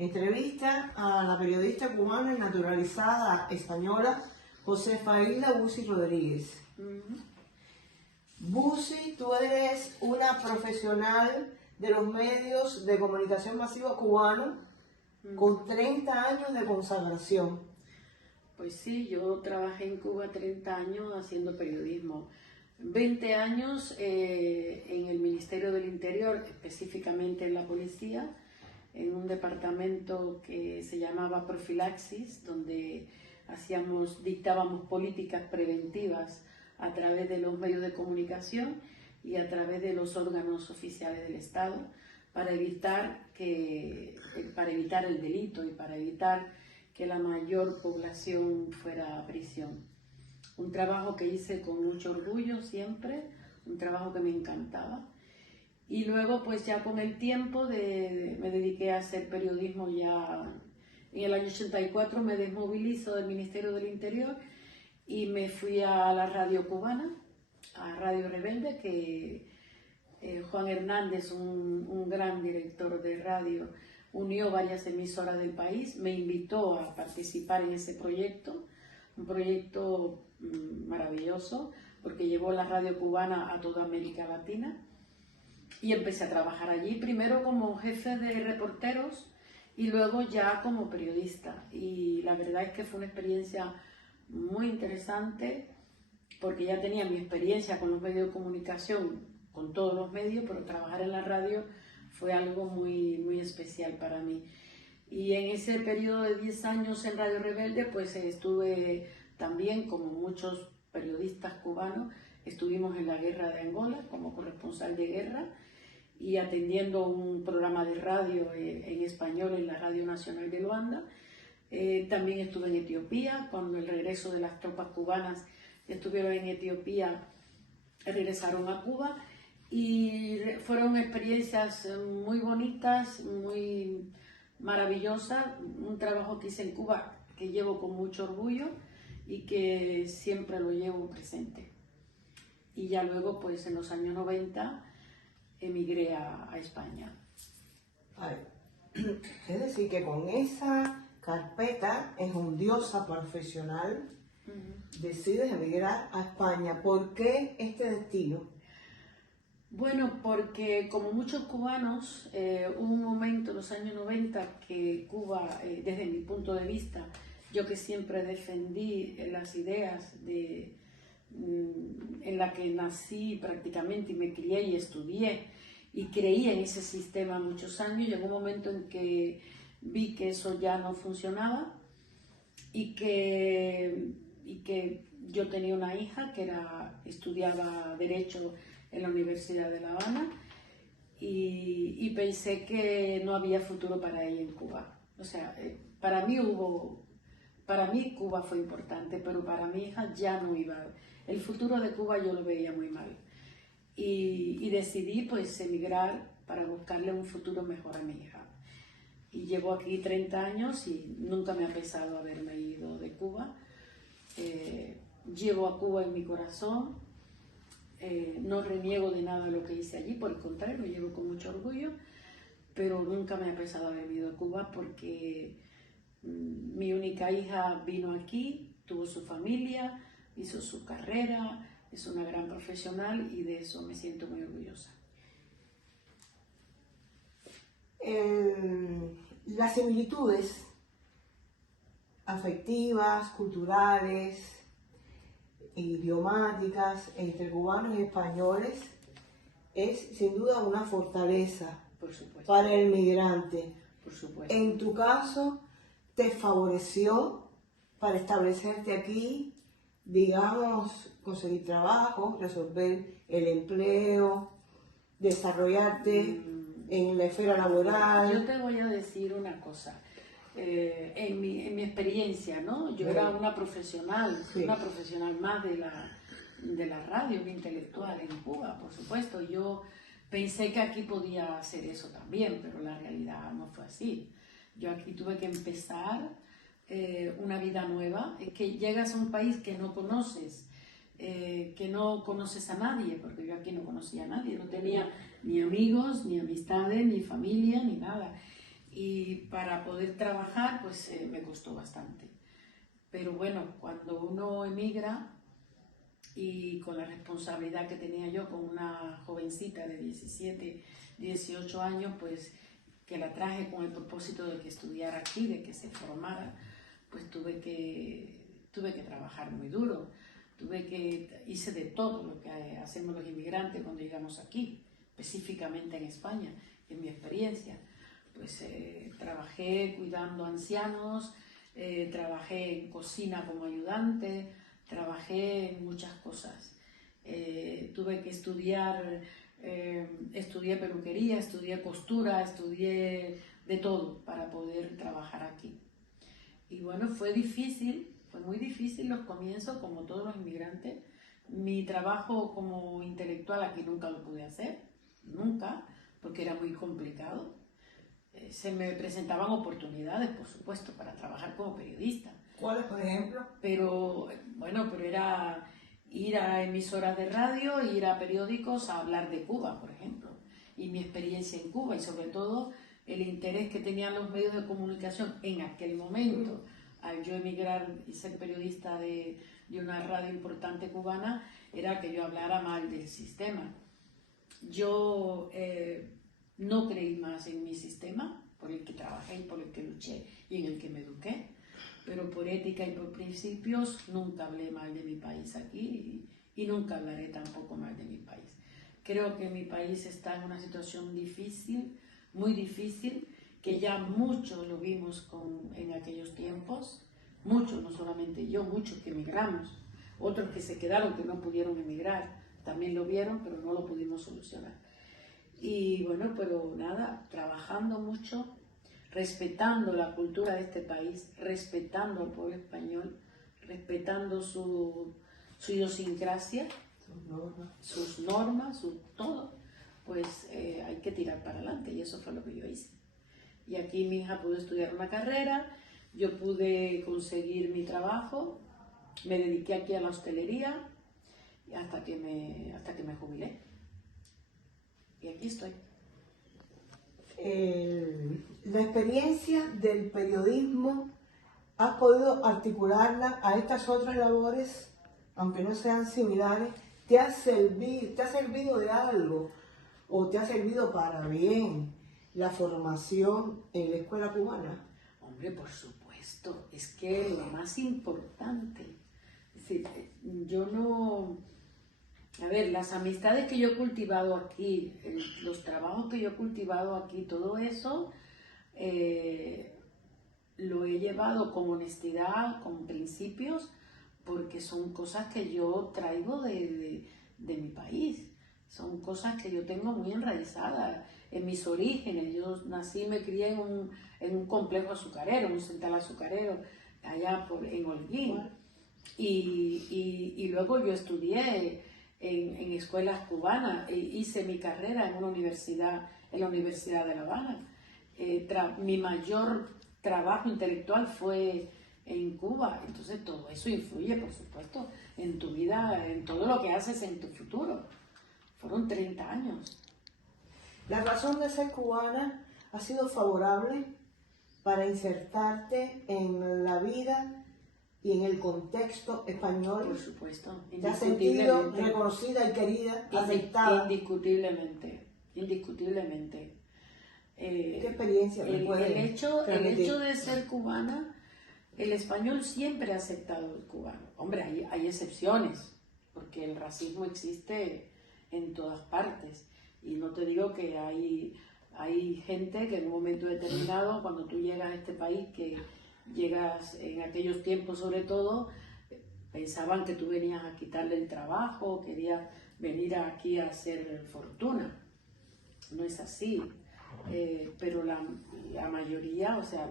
Entrevista a la periodista cubana y naturalizada española Josefa Hilda Bussi Rodríguez. Bussi, tú eres una profesional de los medios de comunicación masiva cubanos con 30 años de consagración. Pues sí, yo trabajé en Cuba 30 años haciendo periodismo. 20 años en el Ministerio del Interior, específicamente en la policía, en un departamento que se llamaba Profilaxis, donde dictábamos políticas preventivas a través de los medios de comunicación y a través de los órganos oficiales del Estado para evitar el delito y para evitar que la mayor población fuera a prisión. Un trabajo que hice con mucho orgullo siempre, un trabajo que me encantaba. Y luego pues ya con el tiempo me dediqué a hacer periodismo ya. En el año 84 me desmovilizo del Ministerio del Interior y me fui a la radio cubana, a Radio Rebelde, que Juan Hernández, un gran director de radio, unió varias emisoras del país, me invitó a participar en ese proyecto, un proyecto maravilloso, porque llevó la radio cubana a toda América Latina. Y empecé a trabajar allí, primero como jefe de reporteros y luego ya como periodista. Y la verdad es que fue una experiencia muy interesante, porque ya tenía mi experiencia con los medios de comunicación, con todos los medios, pero trabajar en la radio fue algo muy, muy especial para mí. Y en ese periodo de 10 años en Radio Rebelde, pues estuve también, como muchos periodistas cubanos, estuvimos en la guerra de Angola como corresponsal de guerra y atendiendo un programa de radio en español en la Radio Nacional de Luanda. También estuve en Etiopía, cuando el regreso de las tropas cubanas estuvieron en Etiopía, regresaron a Cuba y fueron experiencias muy bonitas, muy maravillosas, un trabajo que hice en Cuba que llevo con mucho orgullo y que siempre lo llevo presente. Y ya luego, pues en los años 90, emigré a España. Es decir, que con esa carpeta enjundiosa profesional decides emigrar a España. ¿Por qué este destino? Bueno, porque como muchos cubanos, hubo un momento en los años 90 que Cuba, desde mi punto de vista, yo que siempre defendí las ideas en la que nací prácticamente y me crié y estudié y creí en ese sistema muchos años, llegó un momento en que vi que eso ya no funcionaba y que yo tenía una hija que estudiaba Derecho en la Universidad de La Habana y pensé que no había futuro para ella en Cuba. O sea, para mí Cuba fue importante, pero para mi hija ya no iba. El futuro de Cuba yo lo veía muy mal. Y decidí pues emigrar para buscarle un futuro mejor a mi hija. Y llevo aquí 30 años y nunca me ha pesado haberme ido de Cuba. Llevo a Cuba en mi corazón. No reniego de nada de lo que hice allí, por el contrario, lo llevo con mucho orgullo, pero nunca me ha pesado haber ido a Cuba porque mi única hija vino aquí, tuvo su familia, hizo su carrera, es una gran profesional y de eso me siento muy orgullosa. Las similitudes afectivas, culturales, idiomáticas entre cubanos y españoles es sin duda una fortaleza para el migrante. Por supuesto. En tu caso, ¿te favoreció para establecerte aquí, digamos, conseguir trabajo, resolver el empleo, desarrollarte en la esfera laboral? Yo te voy a decir una cosa. En mi experiencia, ¿no? Yo era una profesional, una profesional más de la radio, una intelectual en Cuba, por supuesto. Yo pensé que aquí podía hacer eso también, pero la realidad no fue así. Yo aquí tuve que empezar una vida nueva, que llegas a un país que no conoces a nadie, porque yo aquí no conocía a nadie, no tenía ni amigos, ni amistades, ni familia, ni nada. y para poder trabajar pues me costó bastante. Pero bueno, cuando uno emigra y con la responsabilidad que tenía yo con una jovencita de 17, 18 años, pues que la traje con el propósito de que estudiara aquí, de que se formara, pues tuve que trabajar muy duro. Hice de todo lo que hacemos los inmigrantes cuando llegamos aquí, específicamente en España, en mi experiencia. Pues trabajé cuidando ancianos, trabajé en cocina como ayudante, trabajé en muchas cosas. Tuve que estudiar, estudié peluquería, estudié costura, estudié de todo para poder trabajar aquí. Y bueno, fue difícil, fue muy difícil los comienzos, como todos los inmigrantes. Mi trabajo como intelectual aquí nunca lo pude hacer, nunca, porque era muy complicado. Se me presentaban oportunidades, por supuesto, para trabajar como periodista. ¿Cuáles, por ejemplo? Pero era ir a emisoras de radio, ir a periódicos a hablar de Cuba, por ejemplo, y mi experiencia en Cuba, y sobre todo el interés que tenían los medios de comunicación en aquel momento. Al yo emigrar y ser periodista de una radio importante cubana, era que yo hablara mal del sistema. Yo no creí más en mi sistema, por el que trabajé y por el que luché y en el que me eduqué, pero por ética y por principios nunca hablé mal de mi país aquí y nunca hablaré tampoco mal de mi país. Creo que mi país está en una situación difícil, muy difícil, que ya muchos lo vimos en aquellos tiempos, muchos, no solamente yo, muchos que emigramos, otros que se quedaron, que no pudieron emigrar, también lo vieron, pero no lo pudimos solucionar. Y bueno, pero nada, trabajando mucho, respetando la cultura de este país, respetando al pueblo español, respetando su idiosincrasia, sus normas, su todo, pues hay que tirar para adelante, y eso fue lo que yo hice. Y aquí mi hija pudo estudiar una carrera, yo pude conseguir mi trabajo, me dediqué aquí a la hostelería hasta que me jubilé. Y aquí estoy. La experiencia del periodismo, ¿has podido articularla a estas otras labores, aunque no sean similares? ¿Te ha servido de algo o te ha servido para bien la formación en la escuela cubana? Hombre, por supuesto, es que lo más importante, es decir, yo no... A ver, las amistades que yo he cultivado aquí, los trabajos que yo he cultivado aquí, todo eso lo he llevado con honestidad, con principios, porque son cosas que yo traigo de mi país, son cosas que yo tengo muy enraizadas en mis orígenes. Yo nací y me crié en un complejo azucarero, un central azucarero, allá en Holguín, y luego yo estudié en escuelas cubanas, hice mi carrera en la Universidad de La Habana. Mi mayor trabajo intelectual fue en Cuba, entonces todo eso influye, por supuesto, en tu vida, en todo lo que haces en tu futuro. Fueron 30 años. ¿La razón de ser cubana ha sido favorable para insertarte en la vida y en el contexto español? Por supuesto, ¿Te has sentido reconocida y querida, aceptada? Indiscutiblemente, indiscutiblemente. ¿Qué experiencia me puede el hecho de ser cubana, el español siempre ha aceptado al cubano. Hombre, hay excepciones, porque el racismo existe en todas partes. Y no te digo que hay gente que en un momento determinado, cuando tú llegas a este país, que llegas en aquellos tiempos sobre todo, pensaban que tú venías a quitarle el trabajo, querías venir aquí a hacer fortuna. No es así, pero la mayoría, o sea,